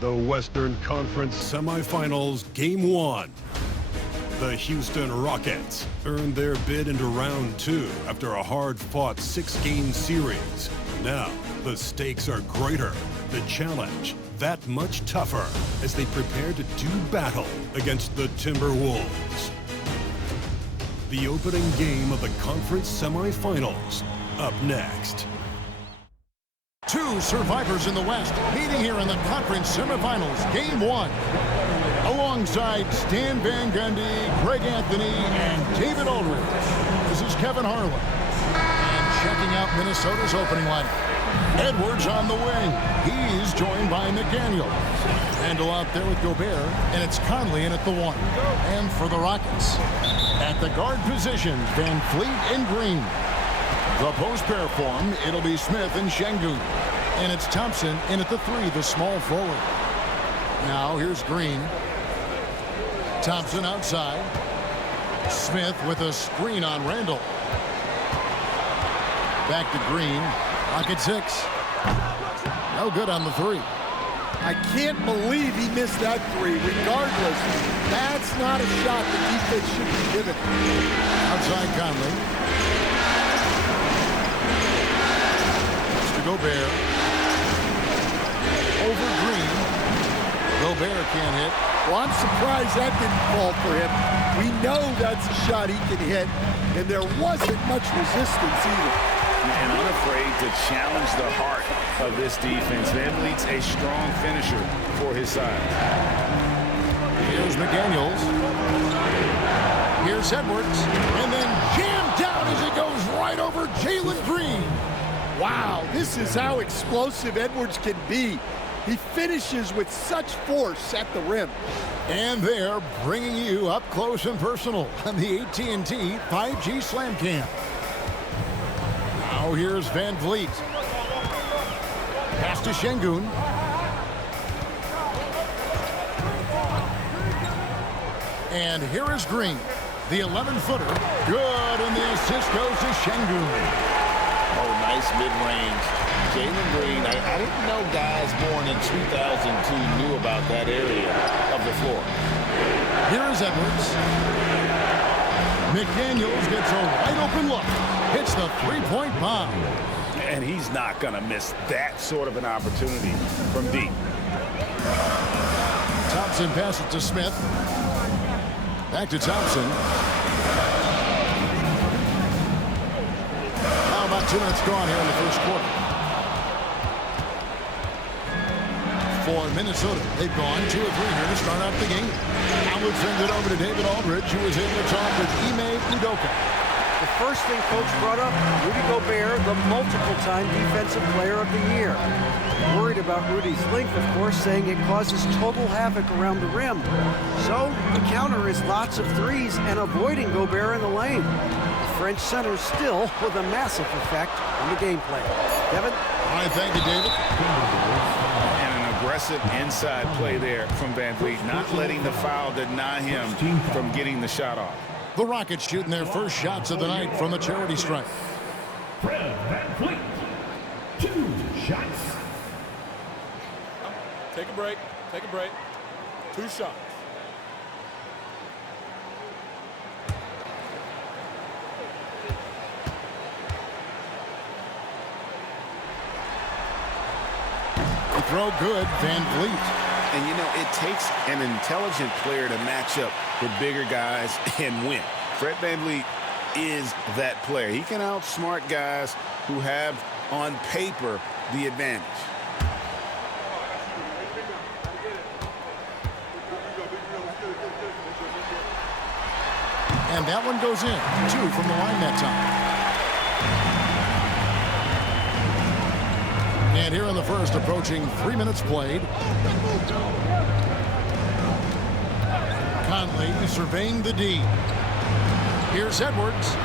The Western Conference Semifinals, Game 1. The Houston Rockets earned their bid into round 2 after a hard-fought 6-game series. Now, the stakes are greater, the challenge that much tougher as they prepare to do battle against the Timberwolves. The opening game of the conference semifinals, up next. Two survivors in the West meeting here in the conference semifinals, Game 1. Alongside Stan Van Gundy, Greg Anthony, and David Aldridge, this is Kevin Harlan. And checking out Minnesota's opening lineup, Edwards on the wing. He's joined by McDaniel. Handle out there with Gobert, and it's Conley in at the 1. And for the Rockets, at the guard positions, Van Fleet and Green. The post pair form, it'll be Smith and Şengün. And it's Thompson in at the 3, the small forward. Now here's Green. Thompson outside. Smith with a screen on Randall. Back to Green. Pocket 6. No good on the 3. I can't believe he missed that 3. Regardless, that's not a shot the defense should be given. Outside Conley. To Gobert. Over Green. Gobert can't hit. Well, I'm surprised that didn't fall for him. We know that's a shot he can hit, and there wasn't much resistance either. And unafraid to challenge the heart of this defense. Van Vliet's a strong finisher for his side. Here's McDaniels. Here's Edwards. And then jammed down as he goes right over Jalen Green. Wow, this is how explosive Edwards can be. He finishes with such force at the rim. And they're bringing you up close and personal on the AT&T 5G Slam Cam. Now here's Van Vliet. Pass to Şengün. And here is Green. The 11-footer. Good, and the assist goes to Şengün. Oh, nice mid-range. Jalen Green, I didn't know guys born in 2002 knew about that area of the floor. Here is Edwards. McDaniels gets a wide-open look. Hits the three-point bomb. And he's not going to miss that sort of an opportunity from deep. Thompson passes to Smith. Back to Thompson. Now about 2 minutes gone here in the first quarter. For Minnesota, they've gone 2 of 3 here to start out the game. Now we'll send it over to David Aldridge, who is able to talk with Ime Udoka. The first thing Coach brought up, Rudy Gobert, the multiple-time Defensive Player of the Year. Worried about Rudy's length, of course, saying it causes total havoc around the rim. So the counter is lots of threes and avoiding Gobert in the lane. The French center still with a massive effect on the game plan. Kevin? All right, thank you, David. Aggressive inside play there from Van Vliet, not letting the foul deny him from getting the shot off. The Rockets shooting their first shots of the night from the charity stripe. Fred Van Vliet, 2 shots. Take a break. Take a break. 2 shots. Throw good, Van Vliet. And, you know, it takes an intelligent player to match up with bigger guys and win. Fred Van Vliet is that player. He can outsmart guys who have, on paper, the advantage. And that one goes in. 2 from the line that time. And here in the first, approaching 3 minutes played. Conley surveying the D. Here's Edwards.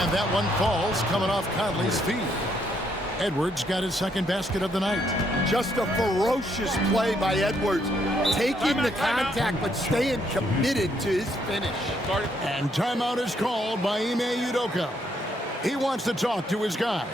And that one falls, coming off Conley's feet. Edwards got his second basket of the night. Just a ferocious play by Edwards. Taking the contact, but staying committed to his finish. And timeout is called by Ime Udoka. He wants to talk to his guys.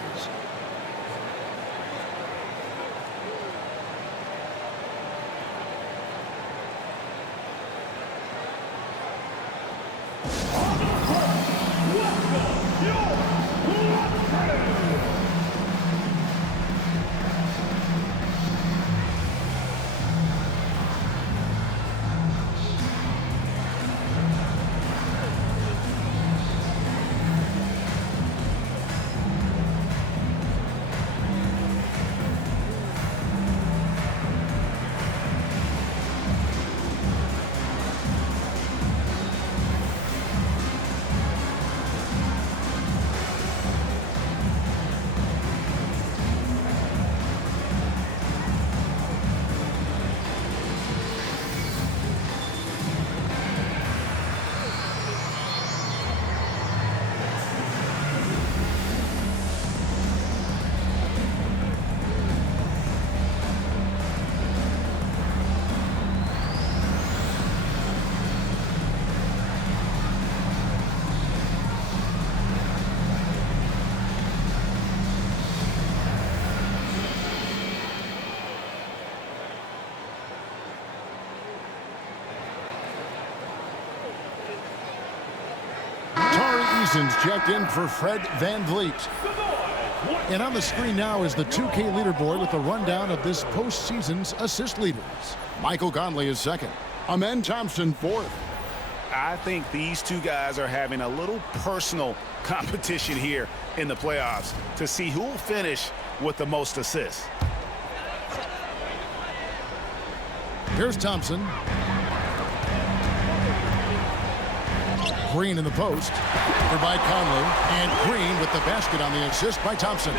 Gleason's checked in for Fred VanVleet. And on the screen now is the 2K leaderboard with a rundown of this postseason's assist leaders. Michael Conley is second. Amen Thompson fourth. I think these two guys are having a little personal competition here in the playoffs to see who will finish with the most assists. Here's Thompson. Green in the post. Over by Conley. And Green with the basket on the assist by Thompson.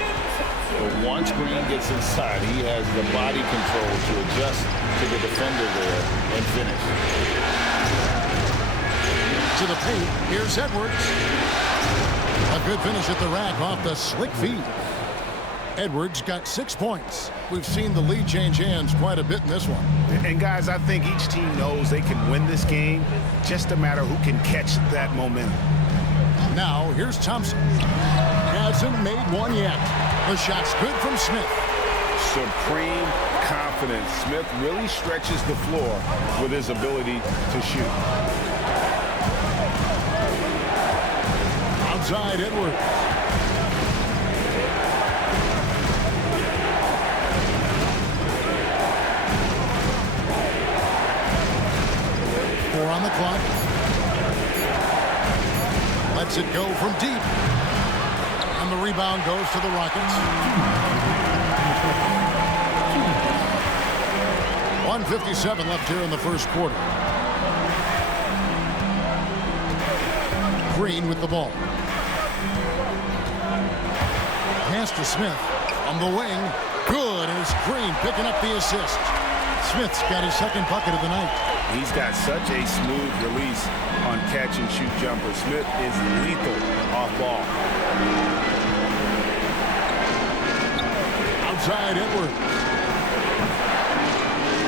But once Green gets inside, he has the body control to adjust to the defender there and finish. To the paint. Here's Edwards. A good finish at the rack off the slick feed. Edwards got 6 points. We've seen the lead change hands quite a bit in this one. And guys, I think each team knows they can win this game. Just a matter who can catch that momentum. Now, here's Thompson. Hasn't made one yet. The shot's good from Smith. Supreme confidence. Smith really stretches the floor with his ability to shoot. Outside Edwards. On the clock. Lets it go from deep. And the rebound goes to the Rockets. 1:57 left here in the first quarter. Green with the ball. Pass to Smith on the wing. Good, and it's Green picking up the assist. Smith's got his second bucket of the night. He's got such a smooth release on catch-and-shoot jumper. Smith is lethal off ball. Outside Edwards.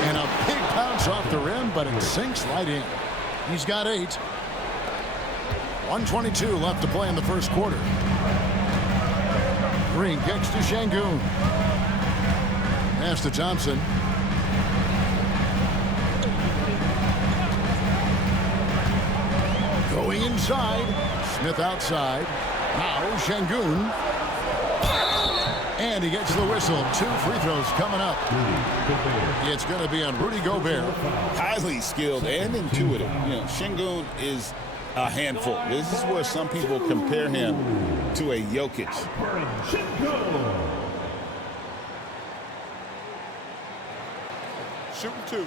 And a big bounce off the rim, but it sinks right in. He's got 8. 1:22 left to play in the first quarter. Green kicks to Şengün. Pass to Thompson. Going inside. Smith outside. Now Şengün. And he gets the whistle. 2 free throws coming up. It's going to be on Rudy Gobert. Highly skilled and intuitive. You know, Şengün is a handful. This is where some people compare him to a Jokic. Shooting 2.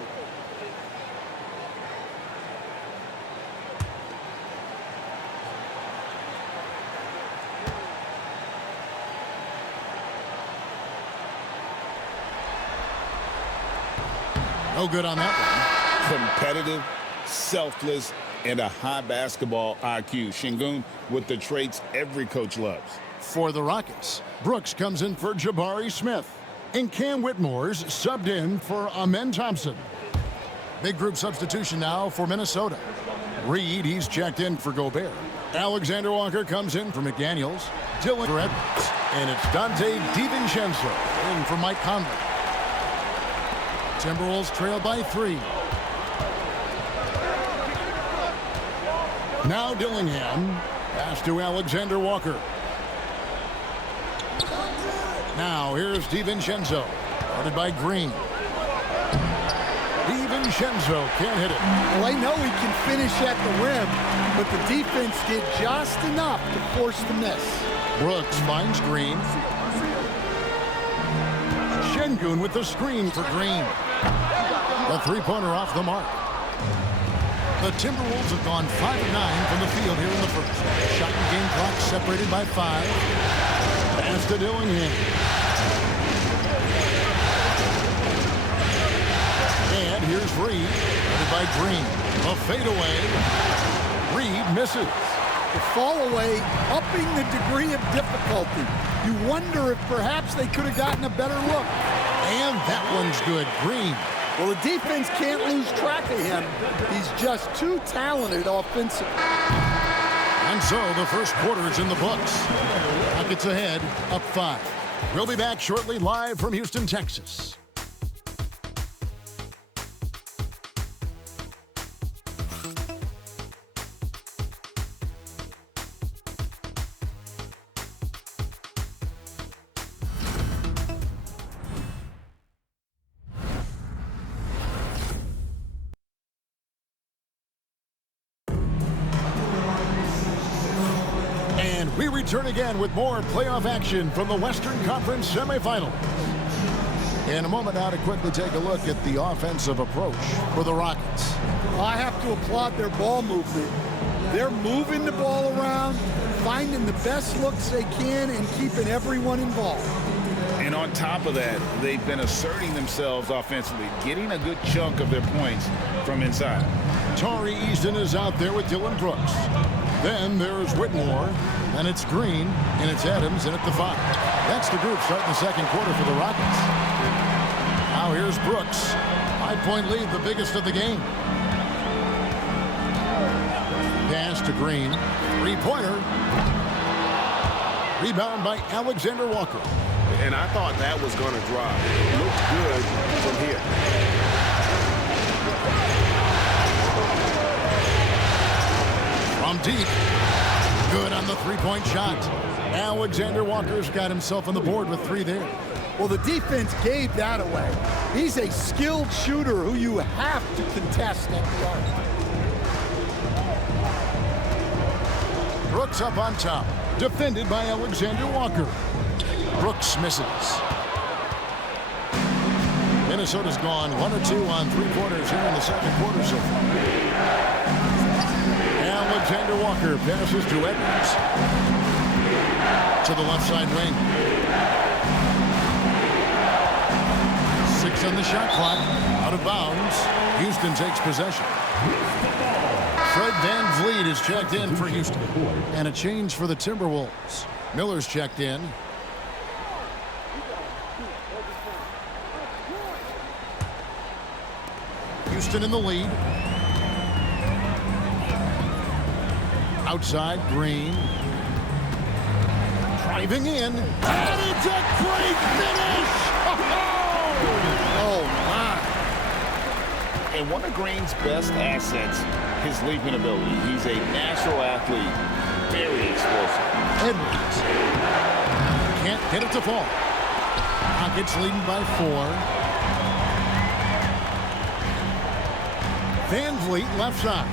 No good on that one. Competitive, selfless, and a high basketball IQ. Şengün with the traits every coach loves. For the Rockets, Brooks comes in for Jabari Smith. And Cam Whitmore's subbed in for Amen Thompson. Big group substitution now for Minnesota. Reed, he's checked in for Gobert. Alexander Walker comes in for McDaniels. Dylan for Edwards. And it's Dante DiVincenzo in for Mike Conley. Timberwolves trail by 3. Now Dillingham. Pass to Alexander Walker. Now here's DiVincenzo. Guarded by Green. DiVincenzo can't hit it. Well, I know he can finish at the rim, but the defense did just enough to force the miss. Brooks finds Green. Şengün with the screen for Green. The three-pointer off the mark. The Timberwolves have gone 5 of 9 from the field here in the first. Shot and game clock separated by 5. Pass to Dillingham. And here's Reed, guarded by Green. A fadeaway. Reed misses. The fall away, upping the degree of difficulty. You wonder if perhaps they could have gotten a better look. And that one's good. Green. Well, the defense can't lose track of him. He's just too talented offensively. And so the first quarter is in the books. Rockets ahead, up 5. We'll be back shortly, live from Houston, Texas. return again with more playoff action from the Western Conference semifinals. In a moment now to quickly take a look at the offensive approach for the Rockets. I have to applaud their ball movement. They're moving the ball around, finding the best looks they can, and keeping everyone involved. And on top of that, they've been asserting themselves offensively, getting a good chunk of their points from inside. Tari Easton is out there with Dylan Brooks. Then there's Whitmore, and it's Green, and it's Adams, and at the 5. That's the group starting the second quarter for the Rockets. Now here's Brooks. 5-point lead, the biggest of the game. Pass to Green. Three-pointer. Rebound by Alexander Walker. And I thought that was going to drop. Looked good from here. From deep. Good on the three-point shot. Alexander Walker's got himself on the board with 3 there. Well, the defense gave that away. He's a skilled shooter who you have to contest at the arc. Brooks up on top. Defended by Alexander Walker. Brooks misses. Minnesota's gone 1 or 2 on 3 quarters here in the second quarter so far. Alexander Walker passes to Edwards. To the left side wing. 6 on the shot clock. Out of bounds. Houston takes possession. Fred VanVleet is checked in for Houston. And a change for the Timberwolves. Miller's checked in. Houston in the lead. Outside, Green. Driving in. And it's a great finish! Oh, my. And one of Green's best assets, his leaping ability. He's a natural athlete, very explosive. Edwards. Can't get it to fall. Rockets leading by 4. VanVleet left side.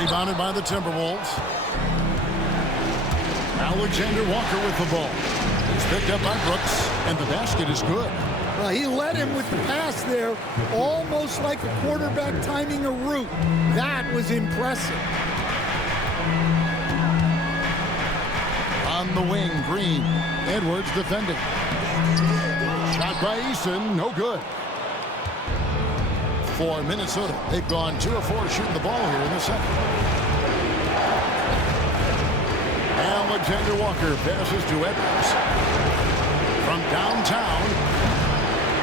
Rebounded by the Timberwolves. Alexander Walker with the ball. He's picked up by Brooks, and the basket is good. Well, he led him with the pass there, almost like a quarterback timing a route. That was impressive. On the wing, Green. Edwards defending. Shot by Easton, no good. For Minnesota, they've gone 2 of 4 shooting the ball here in the second. Alexander Walker passes to Edwards. From downtown,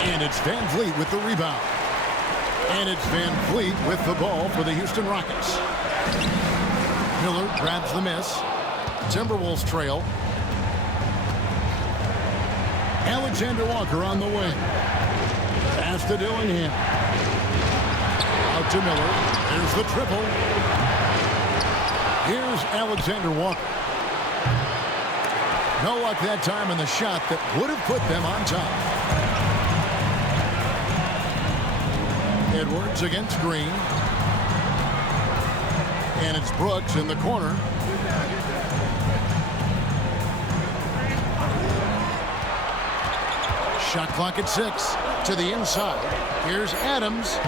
and it's VanVleet with the rebound. And it's VanVleet with the ball for the Houston Rockets. Miller grabs the miss. Timberwolves trail. Alexander Walker on the wing. Pass to Dillingham. Out to Miller. There's the triple. Here's Alexander Walker. No luck that time in the shot that would have put them on top. Edwards against Green. And it's Brooks in the corner. Shot clock at 6. To the inside. Here's Adams.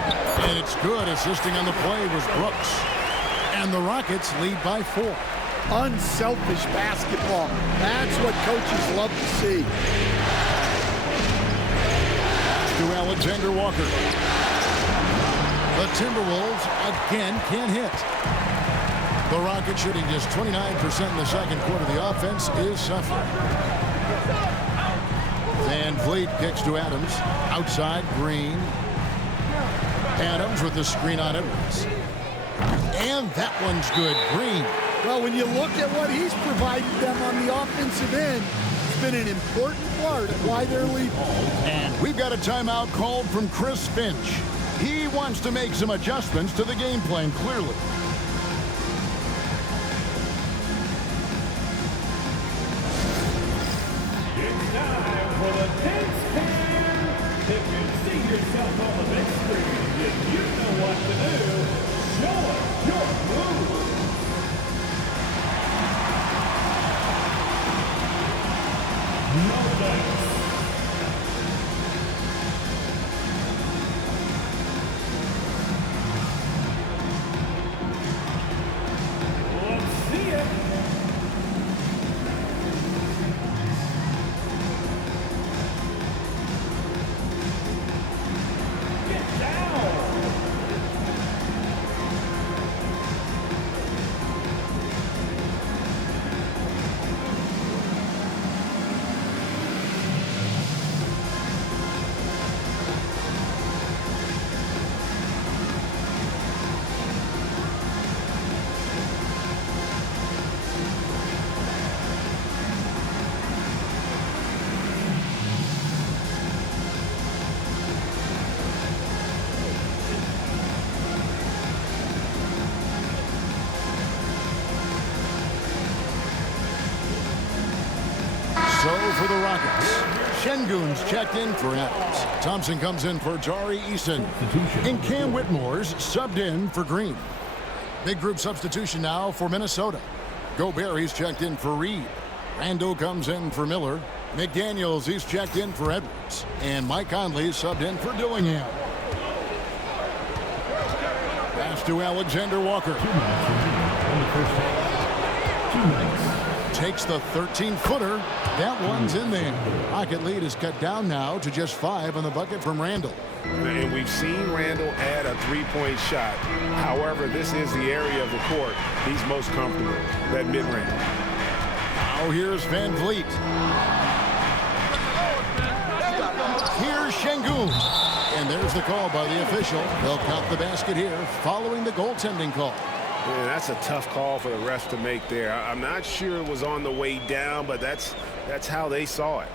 And it's good. Assisting on the play was Brooks. And the Rockets lead by 4. Unselfish basketball. That's what coaches love to see. To Alexander Walker. The Timberwolves again can't hit. The Rockets shooting just 29% in the second quarter. The offense is suffering. VanVleet kicks to Adams. Outside, Green. Adams with the screen on Edwards. And that one's good. Green. Well, when you look at what he's provided them on the offensive end, it's been an important part of why they're leading. And we've got a timeout called from Chris Finch. He wants to make some adjustments to the game plan, clearly. It's time for the dance cam. If you see yourself on the big screen, then you know what to do. Show us. your blue. No thanks. Let's see it. Get down. So for the Rockets, Şengün's checked in for Adams. Thompson comes in for Tari Eason. And Cam Whitmore's subbed in for Green. Big group substitution now for Minnesota. Gobert, he's checked in for Reed. Randall comes in for Miller. McDaniels, he's checked in for Edwards. And Mike Conley's subbed in for Dillingham. Pass to Alexander Walker. Takes the 13-footer. That one's in there. Rocket lead is cut down now to just 5 on the bucket from Randall. And we've seen Randall add a three-point shot. However, this is the area of the court he's most comfortable, that mid-range. Now here's Van Vliet. Here's Şengün. And there's the call by the official. They'll count the basket here following the goaltending call. Man, that's a tough call for the refs to make there. I'm not sure it was on the way down, but that's how they saw it.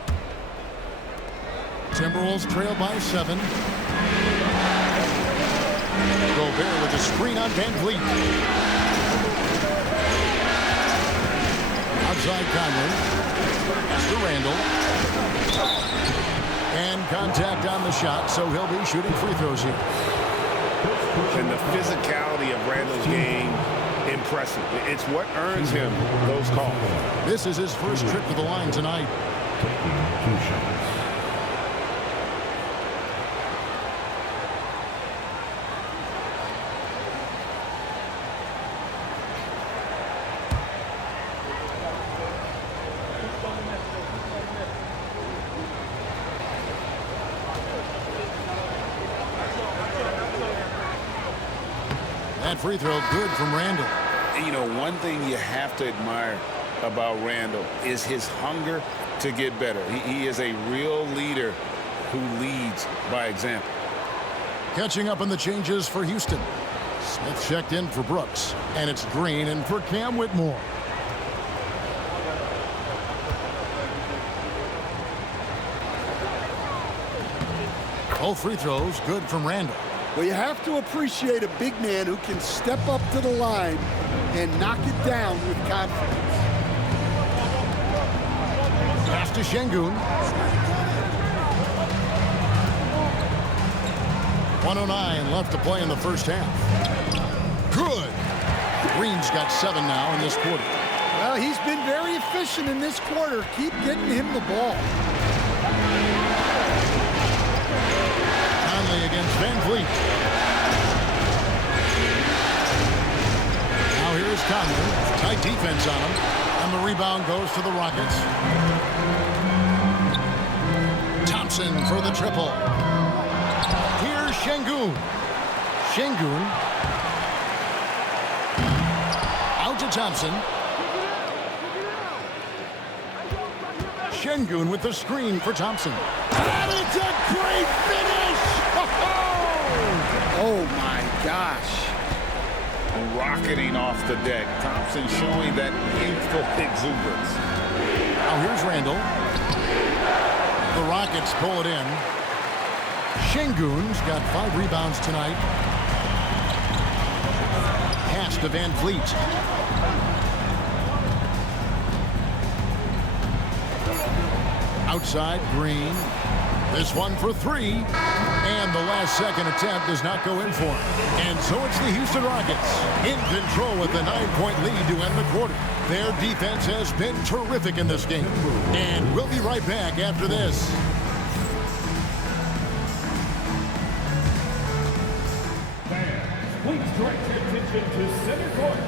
Timberwolves trail by 7. Gobert with a screen on Van Vliet. Outside Conley. Pass to Randall. And contact on the shot, so he'll be shooting free throws here. And the physicality of Randall's game, impressive. It's what earns him those calls. This is his first trip to the line tonight. Taking 2 shots. That free throw good from Randall. You know, one thing you have to admire about Randall is his hunger to get better. He is a real leader who leads by example. Catching up on the changes for Houston. Smith checked in for Brooks. And it's Green in for Cam Whitmore. Both free throws good from Randall. Well, you have to appreciate a big man who can step up to the line and knock it down with confidence. Pass to Şengün. 1:09 left to play in the first half. Good. Green's got 7 now in this quarter. Well, he's been very efficient in this quarter. Keep getting him the ball. Conley against Van Vliet. Now here's Conley. Tight defense on him. And the rebound goes to the Rockets. Thompson for the triple. Here's Şengün. Şengün. Out to Thompson. Şengün with the screen for Thompson. And it's a great finish! Oh, my gosh. Rocketing off the deck. Thompson showing that youthful exuberance. Now here's Randall. The Rockets pull it in. Şengün's got 5 rebounds tonight. Pass to Van Vliet. Outside, Green. This one for 3. And And the last-second attempt does not go in for him. And so it's the Houston Rockets in control with a 9-point lead to end the quarter. Their defense has been terrific in this game. And we'll be right back after this. Fans, please direct your attention to center court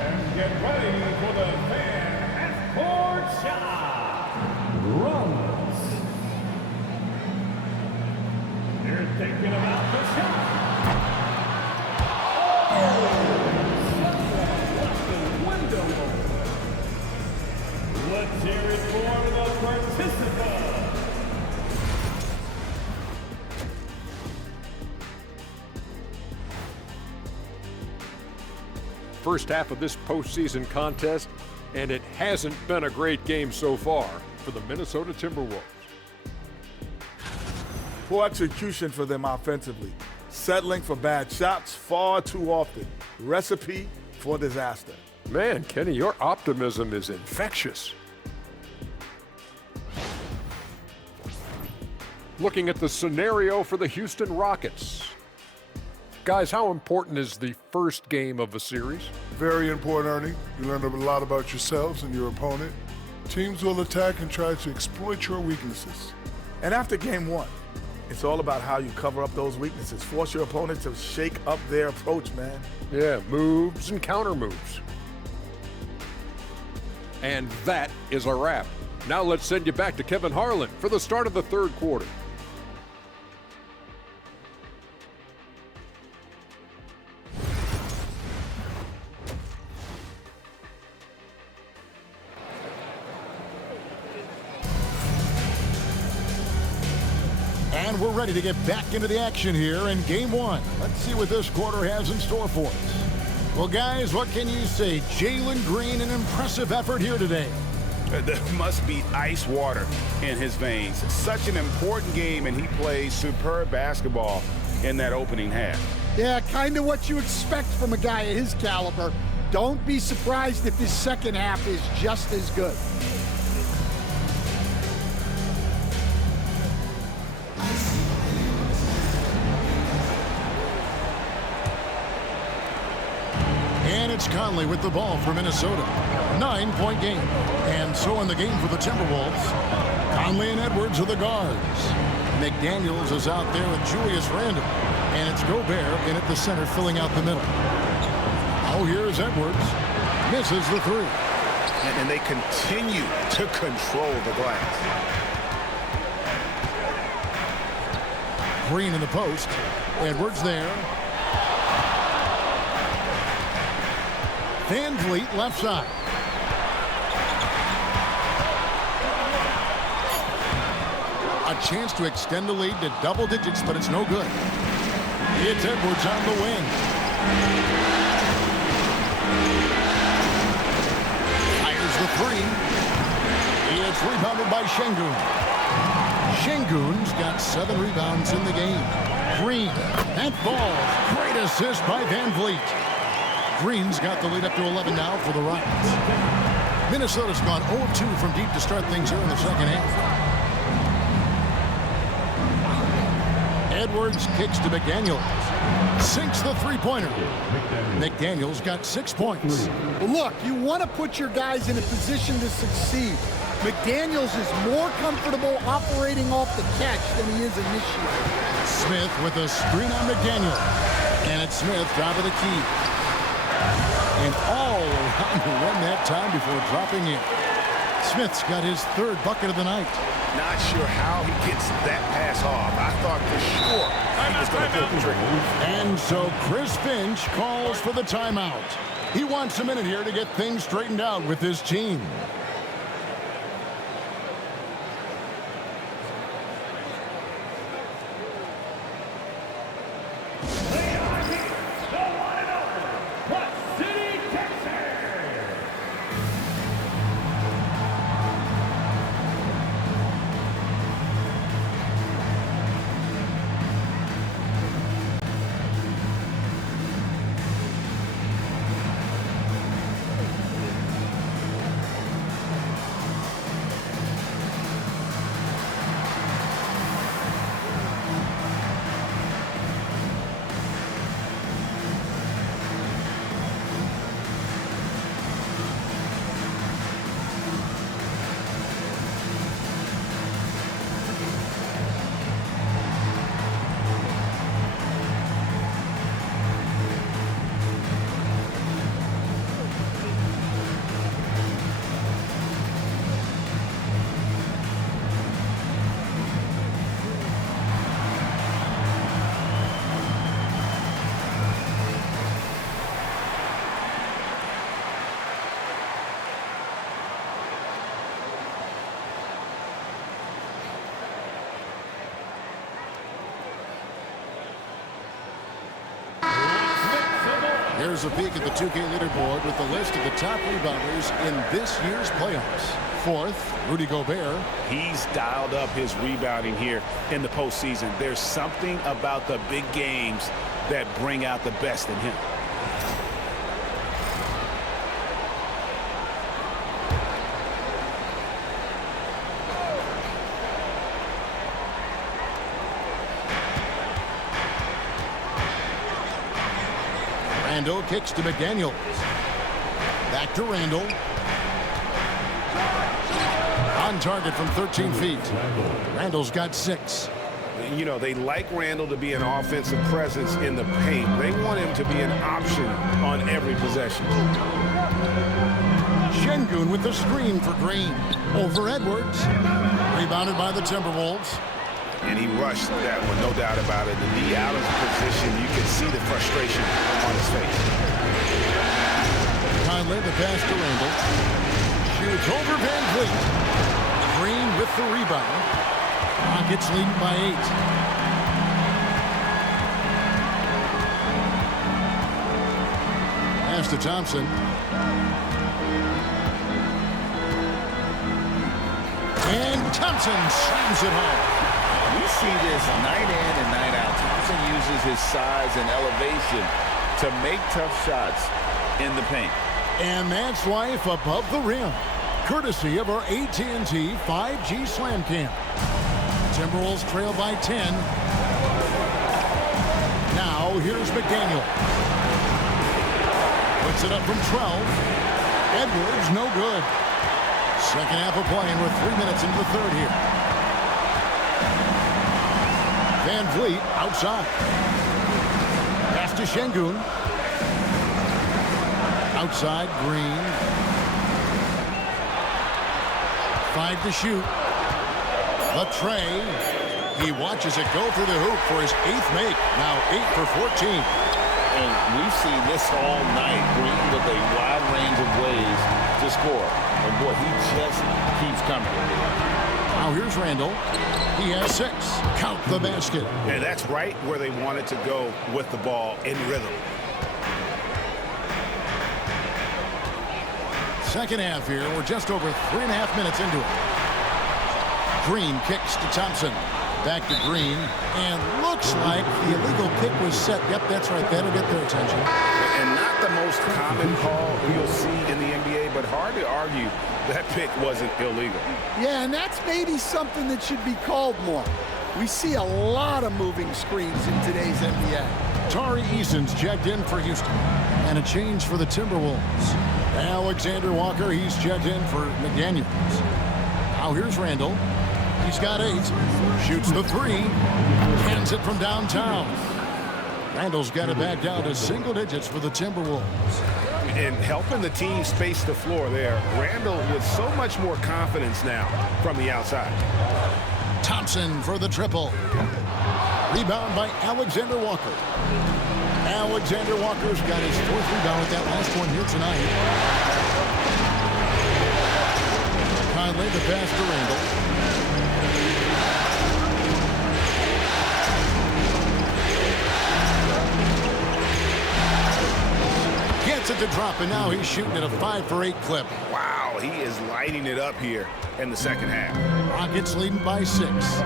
and get ready for the fan half-court shot. Runs. They're thinking about the shot. Let's hear it for the participant. First half of this postseason contest, and it hasn't been a great game so far for the Minnesota Timberwolves. Poor execution for them offensively. Settling for bad shots far too often. Recipe for disaster. Man, Kenny, your optimism is infectious. Looking at the scenario for the Houston Rockets. Guys, how important is the first game of a series? Very important, Ernie. You learn a lot about yourselves and your opponent. Teams will attack and try to exploit your weaknesses. And after game one, it's all about how you cover up those weaknesses. Force your opponent to shake up their approach, man. Yeah, moves and counter moves. And that is a wrap. Now let's send you back to Kevin Harlan for the start of the third quarter. And we're ready to get back into the action here in game one. Let's see what this quarter has in store for us. Well, guys, what can you say? Jalen Green, an impressive effort here today. There must be ice water in his veins. Such an important game, and he plays superb basketball in that opening half. Yeah, kind of what you expect from a guy at his caliber. Don't be surprised if his second half is just as good. And it's Conley with the ball for Minnesota. 9-point game. And so in the game for the Timberwolves, Conley and Edwards are the guards. McDaniels is out there with Julius Randle. And it's Gobert in at the center, filling out the middle. Oh, here's Edwards. Misses the three. And they continue to control the glass. Green in the post. Edwards there. Van Vliet left side. A chance to extend the lead to double digits, but it's no good. It's Edwards on the wing. Fires the three. It's rebounded by Şengün. Şengün's got 7 rebounds in the game. Green, that falls. Great assist by Van Vliet. Green's got the lead up to 11 now for the Rockets. Minnesota's gone 0-2 from deep to start things here in the second half. Edwards kicks to McDaniels. Sinks the three-pointer. McDaniels got 6 points. Well, look, you want to put your guys in a position to succeed. McDaniels is more comfortable operating off the catch than he is initiating. Smith with a screen on McDaniels. And it's Smith, top of the key. And all around the rim that time before dropping in. Smith's got his 3rd bucket of the night. Not sure how he gets that pass off. I thought for sure he was going to pull the trigger. And so Chris Finch calls for the timeout. He wants a minute here to get things straightened out with his team. Here's a peek at the 2K leaderboard with the list of the top rebounders in this year's playoffs. Fourth, Rudy Gobert. He's dialed up his rebounding here in the postseason. There's something about the big games that bring out the best in him. Randall kicks to McDaniels. Back to Randall. On target from 13 feet. Randall's got 6. You know, they like Randall to be an offensive presence in the paint. They want him to be an option on every possession. Şengün with the screen for Green. Over Edwards. Rebounded by the Timberwolves. And he rushed that one, no doubt about it. The knee out of position, you can see the frustration on his face. Conley, the pass to Randall. Shoots over Van Vliet. Green with the rebound. Rockets leading by 8. Pass to Thompson. And Thompson slams it home. We see this night in and night out. Thompson uses his size and elevation to make tough shots in the paint. And that's why above the rim, courtesy of our AT&T 5G Slam Cam. Timberwolves trail by 10. Now here's McDaniel. Puts it up from 12. Edwards, no good. Second half of play, and we're 3 minutes into the third here. Van Vliet outside. Pass to Şengün. Outside, Green. 5 to shoot. The tray. He watches it go through the hoop for his 8th make. Now 8 for 14. And we've seen this all night. Green with a wide range of ways to score. And boy, he just keeps coming. Now here's Randall. He has 6. Count the basket. And that's right where they wanted to go with the ball in rhythm. Second half here. We're just over 3.5 minutes into it. Green kicks to Thompson. Back to Green. And looks like the illegal kick was set. Yep, that's right. That'll get their attention. And not the most common call you'll see in the NBA, but hard to argue that pick wasn't illegal. Yeah, and that's maybe something that should be called more. We see a lot of moving screens in today's NBA. Tari Eason's checked in for Houston. And a change for the Timberwolves. Alexander Walker, he's checked in for McDaniels. Now here's Randall. He's got 8. Shoots the 3. Hands it from downtown. Randall's got it back down to single digits for the Timberwolves. And helping the team space the floor there. Randall with so much more confidence now from the outside. Thompson for the triple. Rebound by Alexander Walker. Alexander Walker's got his 4th rebound with that last one here tonight. Conley, the pass to Randall. Gets it to drop, and now he's shooting at a 5 for 8 clip. Wow, he is lighting it up here in the second half. Rockets leading by 6.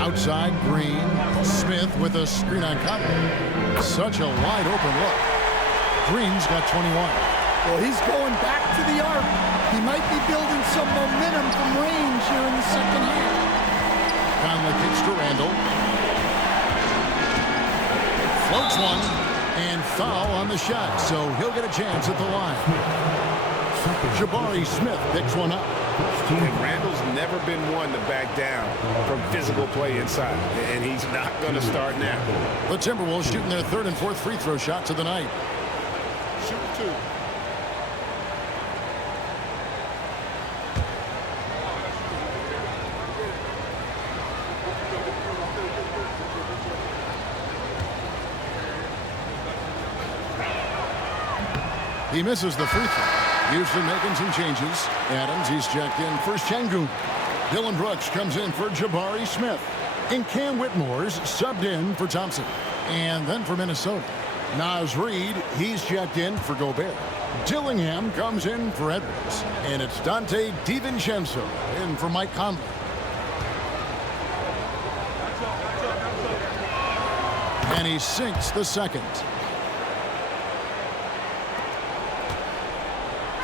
Outside, Green. Smith with a screen on Conley. Such a wide open look. Green's got 21. Well, he's going back to the arc. He might be building some momentum from range here in the second half. Conley kicks to Randall. Floats one, and foul on the shot, so he'll get a chance at the line. Jabari Smith picks one up. And Randall's never been one to back down from physical play inside, and he's not going to start now. The Timberwolves shooting their 3rd and 4th free throw shots of the night. Shoot 2. He misses the free throw. Houston making some changes. Adams, he's checked in for Şengün. Dylan Brooks comes in for Jabari Smith. And Cam Whitmore's subbed in for Thompson. And then for Minnesota, Naz Reid, he's checked in for Gobert. Dillingham comes in for Edwards. And it's Dante DiVincenzo in for Mike Conley. And he sinks the second.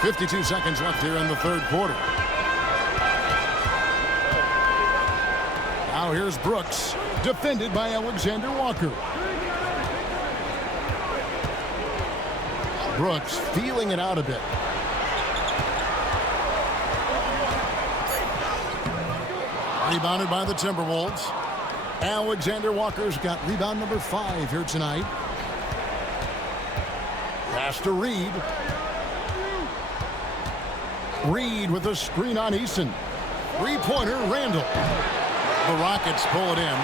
52 seconds left here in the third quarter. Now here's Brooks, defended by Alexander Walker. Brooks feeling it out a bit. Rebounded by the Timberwolves. Alexander Walker's got rebound number 5 here tonight. Pass to Reid. Reid with a screen on Eason. Three-pointer, Randall. The Rockets pull it in.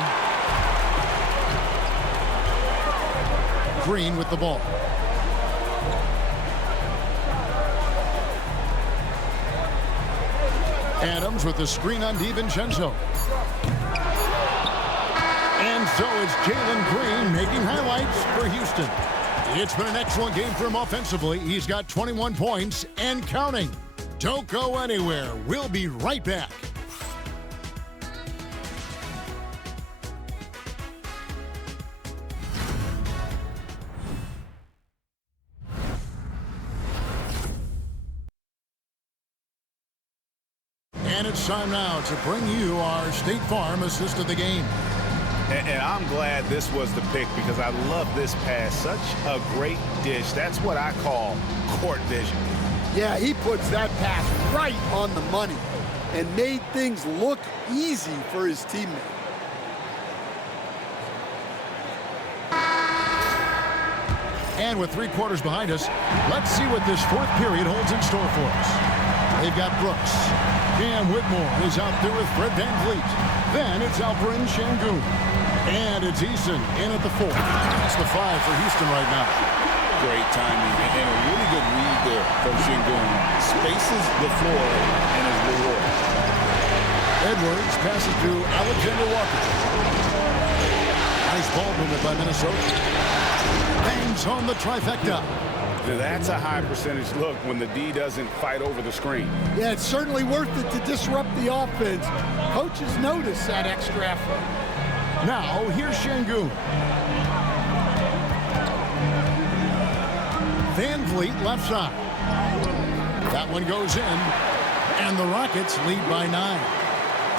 Green with the ball. Adams with the screen on DiVincenzo. And so it's Jalen Green making highlights for Houston. It's been an excellent game for him offensively. He's got 21 points and counting. Don't go anywhere. We'll be right back. And it's time now to bring you our State Farm assist of the game. And I'm glad this was the pick because I love this pass. Such a great dish. That's what I call court vision. Yeah, he puts that pass right on the money and made things look easy for his teammate. And with 3 quarters behind us, let's see what this fourth period holds in store for us. They've got Brooks. Cam Whitmore is out there with Fred VanVleet. Then it's Alperen Sengun. And it's Eason in at the 4. That's the 5 for Houston right now. Great timing and a really good read there from Sengun. Spaces the floor and is reward. Edwards passes to Alexander Walker. Nice ball movement by Minnesota. Bangs home the trifecta. That's a high percentage look when the D doesn't fight over the screen. Yeah, it's certainly worth it to disrupt the offense. Coaches notice that extra effort. Now, here's Sengun. VanVleet left side. That one goes in, and the Rockets lead by 9.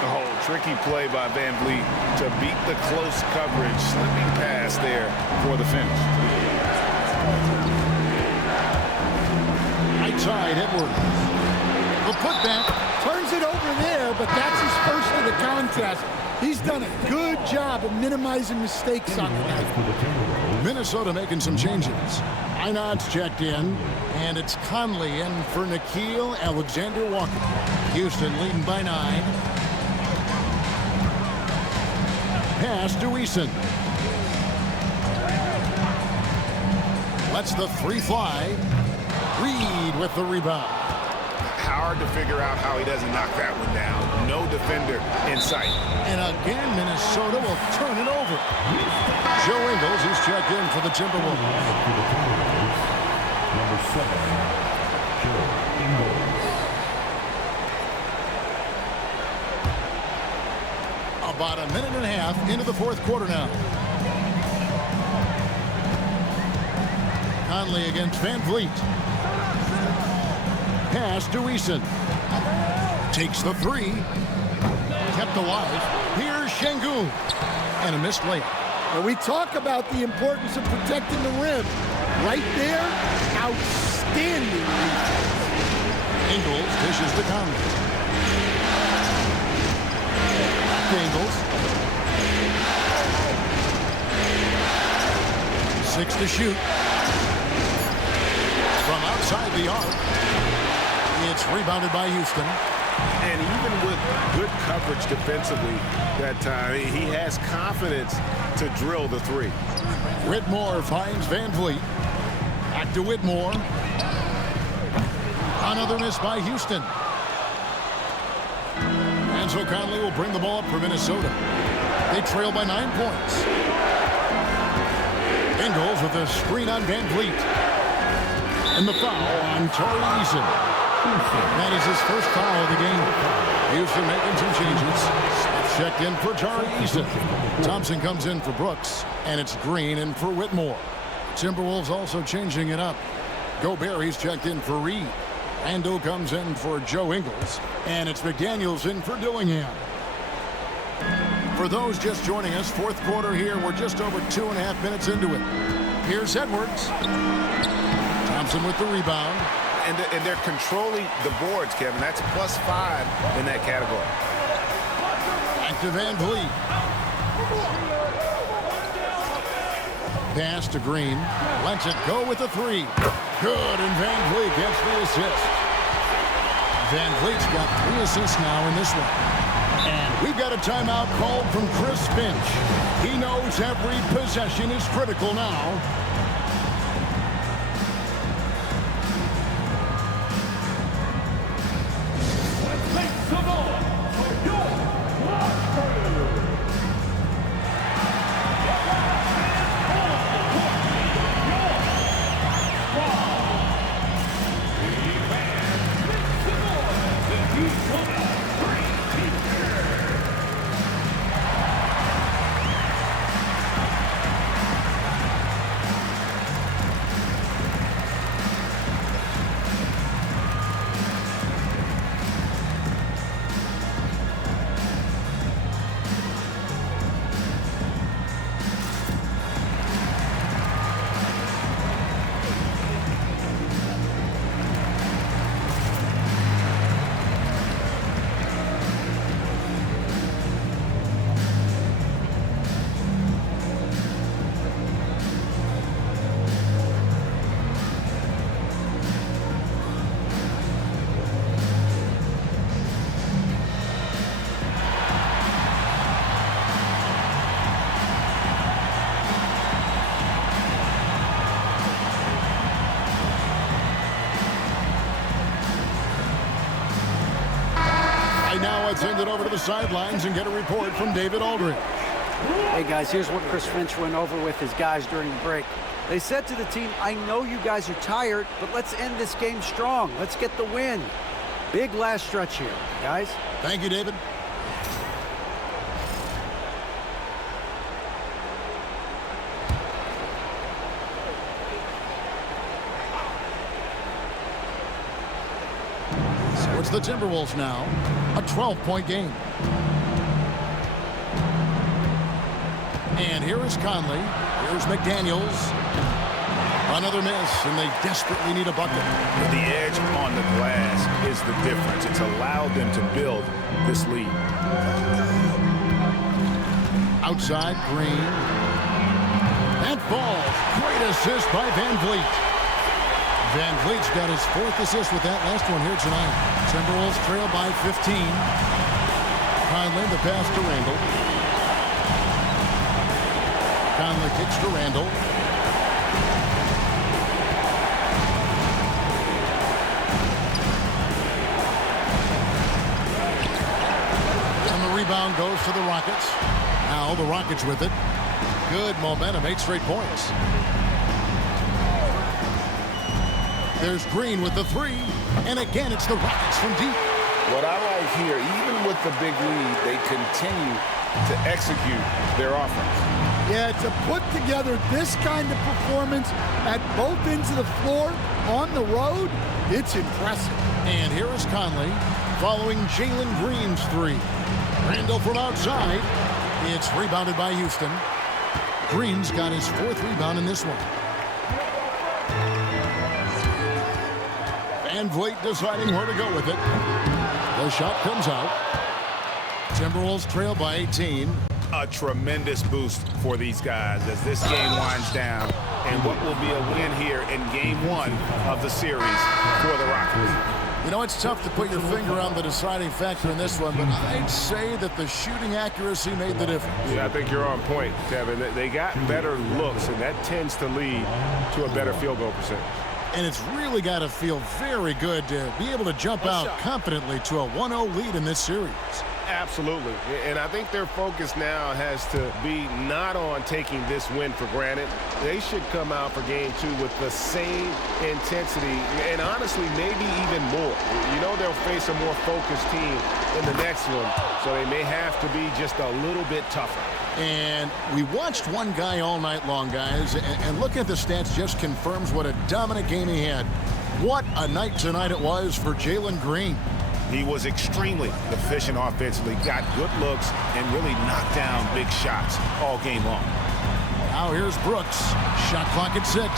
Oh, tricky play by VanVleet to beat the close coverage. Slipping pass there for the finish. Right side, Edwards. The putback. Turns it over there, but that's his first of the contest. He's done a good job of minimizing mistakes on the night. Minnesota making some changes. Einad's checked in, and it's Conley in for Nickeil Alexander-Walker. Houston leading by 9. Pass to Eason. Lets the 3 fly. Reid with the rebound. Hard to figure out how he doesn't knock that one down. No defender in sight. And again, Minnesota will turn it over. Joe Ingles is checked in for the Timberwolves. Number 7, Joe Ingles. About a minute and a half into the fourth quarter now. Conley against VanVleet. Pass to Eason. Takes the 3. Kept alive. Here's Sengun. And a missed layup. And we talk about the importance of protecting the rim. Right there, outstanding defense. Ingles dishes to Conley. Ingles. 6 to shoot. From outside the arc. It's rebounded by Houston. And even with good coverage defensively that time, he has confidence to drill the 3. Whitmore finds VanVleet. Back to Whitmore. Another miss by Houston. And And so Conley will bring the ball up for Minnesota. They trail by 9 points. Ingles with a screen on Van Vliet. And the foul on Tari Eason. That is his first foul of the game. Houston making some changes. Smith checked in for Tari Eason. Thompson comes in for Brooks. And it's Green in for Whitmore. Timberwolves also changing it up. Gobert, he's checked in for Reed. Randall comes in for Joe Ingles. And it's McDaniels in for Dillingham. For those just joining us, fourth quarter here. We're just over 2.5 minutes into it. Here's Edwards. Thompson with the rebound. And they're controlling the boards, Kevin. That's +5 in that category. Back to Van Vliet. Pass to Green. Lets it go with the 3. Good, and Van Vliet gets the assist. Van Vliet's got 3 assists now in this one. And we've got a timeout called from Chris Finch. He knows every possession is critical now. Now let's send it over to the sidelines and get a report from David Aldridge. Hey, guys, here's what Chris Finch went over with his guys during the break. They said to the team, I know you guys are tired, but let's end this game strong. Let's get the win. Big last stretch here, guys. Thank you, David. So it's the Timberwolves now. A 12-point game. And here is Conley. Here's McDaniels. Another miss, and they desperately need a bucket. The edge on the glass is the difference. It's allowed them to build this lead. Outside, Green. That ball. Great assist by Van Vliet. Van Vliet's got his 4th assist with that last one here tonight. Timberwolves trail by 15. Conley, the pass to Randall. Conley kicks to Randall. And the rebound goes to the Rockets. Now the Rockets with it. Good momentum, 8 straight points. There's Green with the 3. And again, it's the Rockets from deep. What I like here, even with the big lead, they continue to execute their offense. Yeah, to put together this kind of performance at both ends of the floor on the road, it's impressive. And here is Conley following Jalen Green's 3. Randall from outside. It's rebounded by Houston. Green's got his 4th rebound in this one. Van Vliet deciding where to go with it. The shot comes out. Timberwolves trail by 18. A tremendous boost for these guys as this game winds down and what will be a win here in game 1 of the series for the Rockets. You know, it's tough to put your finger on the deciding factor in this one, but I'd say that the shooting accuracy made the difference. Yeah, I think you're on point, Kevin. They got better looks, and that tends to lead to a better field goal percentage. And it's really got to feel very good to be able to jump out confidently to a 1-0 lead in this series. Absolutely. And I think their focus now has to be not on taking this win for granted. They should come out for game 2 with the same intensity and honestly maybe even more. You know they'll face a more focused team in the next one, so they may have to be just a little bit tougher. And we watched one guy all night long, guys, and looking at the stats just confirms what a dominant game he had. What a night tonight it was for Jalen Green. He was extremely efficient offensively, got good looks, and really knocked down big shots all game long. Now here's Brooks. Shot clock at 6.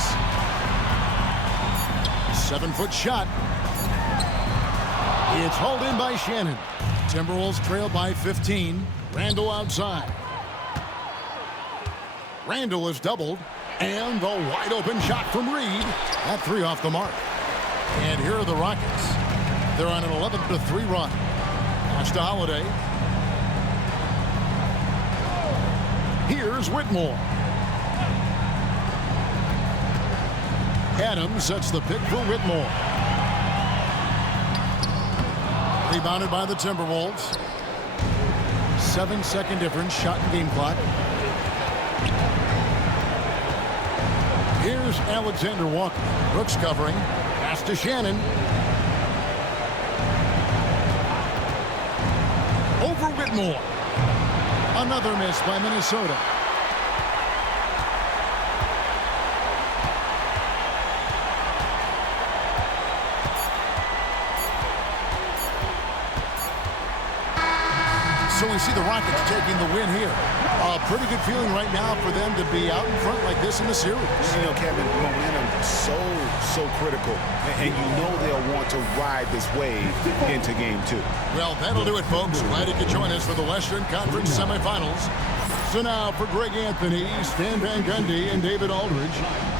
7-foot shot. It's hauled in by Shannon. Timberwolves trail by 15. Randall outside. Randall is doubled. And the wide open shot from Reed. That 3 off the mark. And here are the Rockets. They're on an 11-3 run. Pass to Holiday. Here's Whitmore. Adams sets the pick for Whitmore. Rebounded by the Timberwolves. 7-second difference, shot and game clock. Here's Alexander Walker. Brooks covering. Pass to Shannon. Over Whitmore. Another miss by Minnesota. So we see the Rockets taking the win here. A pretty good feeling right now for them to be out in front like this in the series. You know, Kevin, momentum so critical. And you know they'll want to ride this wave into game 2. Well, that'll do it, folks. Glad you could join us for the Western Conference semifinals. So now for Greg Anthony, Stan Van Gundy, and David Aldridge,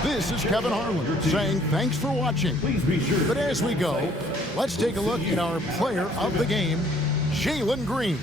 this is Kevin Harlan saying thanks for watching. But as we go, let's take a look at our player of the game, Jalen Green.